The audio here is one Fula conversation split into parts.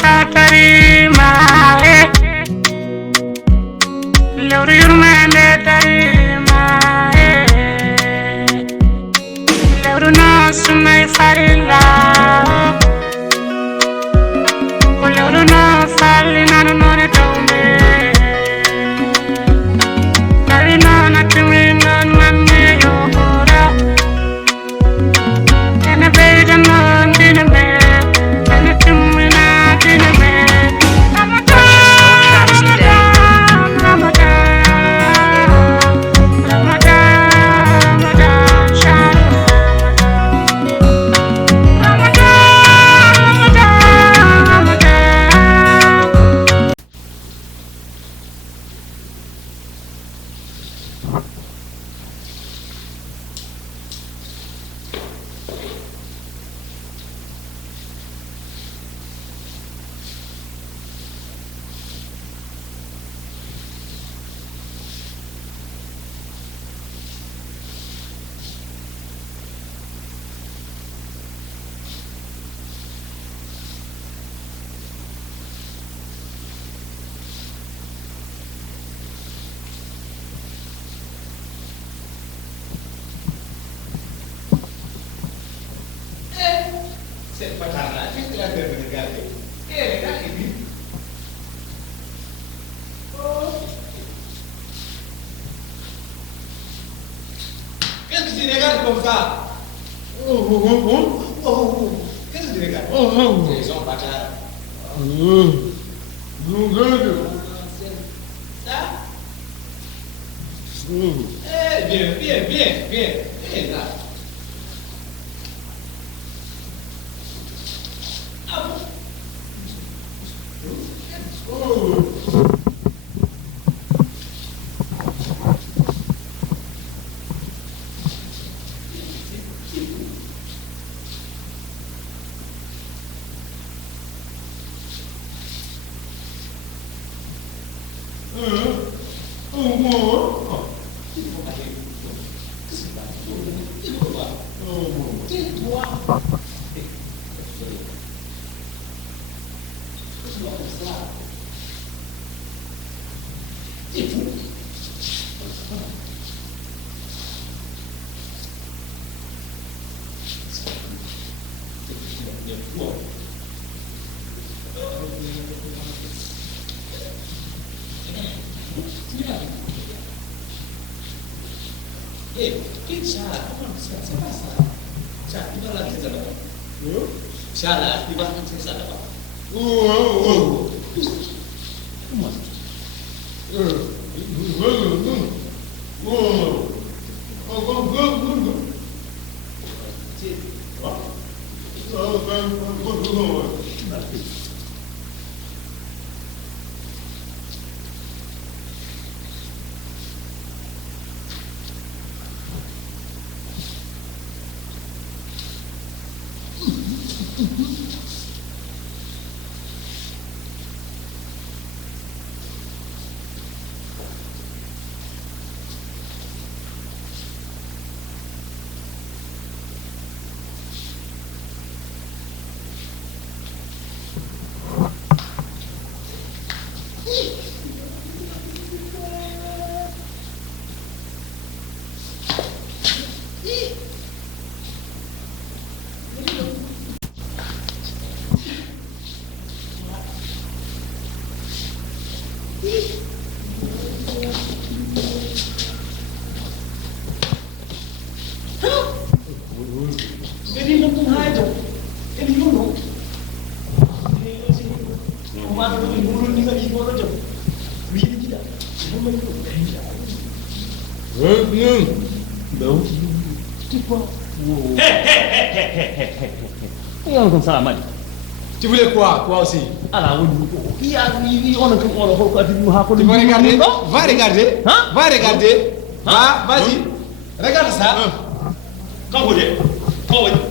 Katarima, Lord, you're my Tarima, Lord, no, so my farilla, Lord, no, falling on another dome, Marina, not to me, none, one, and a bed and none, in a bed, and a tumina, in a bed. Purchase all tracks today. Cette patate-là, qu'est-ce qu'elle a fait de regarder? Regardez, lui. Oh. Qu'est-ce que tu regardes comme ça? Qu'est-ce que tu regardes? Ils sont patates. Ça? Bien. Là. Ah bon? C'est pas ça. Ça, tu vas la tête là-bas. Ça là, tu vas lancer ça là-bas. Comment ça? Comme ça, Mali. Tu voulais quoi, toi aussi? Alors, il y a on a tu vas regarder? Va regarder. Hein? Va regarder. Va, vas-y. Regarde ça. Quand vous dites? Quand vous dites?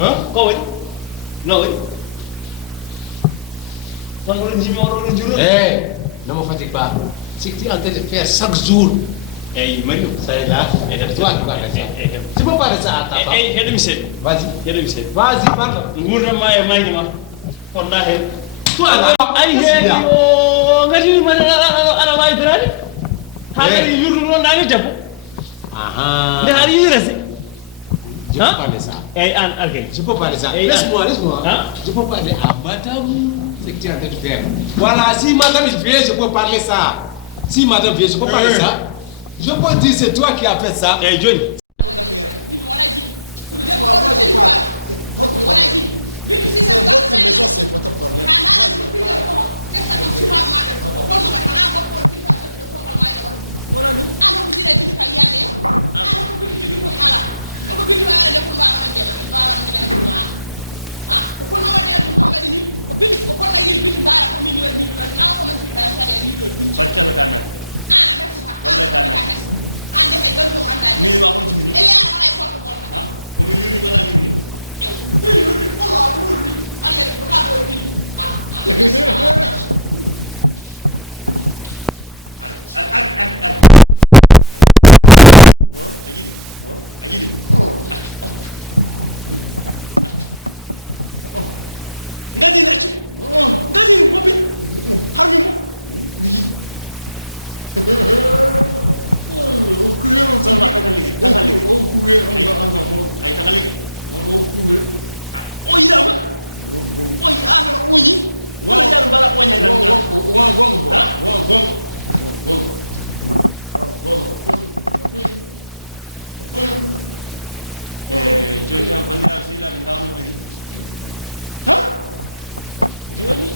Hein? Quand vous dites? Non, oui. Quand vous dites? Hé, ne me fatigue pas. C'est que tu es en train de faire chaque jour. Eh, Mario. Ça est là. C'est toi qui vas faire ça. Tu peux pas faire ça à ta femme. Eh, Vas-y. Vas-y. Vas-y, parle. Ngourna maye may ma fonda hen toi là ay hen yo ngati man ana way drani haali yurdu non dani debbo aha nde haali yirasi je peux parler ça ay an alkay je peux parler ça Et laisse-moi Hein? je peux parler à madame ce que tu es en train de faire voilà si madame vient je peux parler ça si madame vient je peux parler ça je peux dire c'est toi qui as fait ça ay joni moi je parle votre problème c'est votre maison c'est votre problème wala min barkella kana min ma on jumni ha ko min yuri mala jumni Ajidi. Ngadi na ci. Ngadi mo bi. Harmi mo. O kuye o so ba takaligi. Takaligi. O kuye anga mo. Ay takaligi. O kuye. O yi dama. O yi ana o yi. Wala jar bala o nya na. Wa gongo. Wa gongo. Gongo. Joni am bandira sila ngano adi. Ha? Joni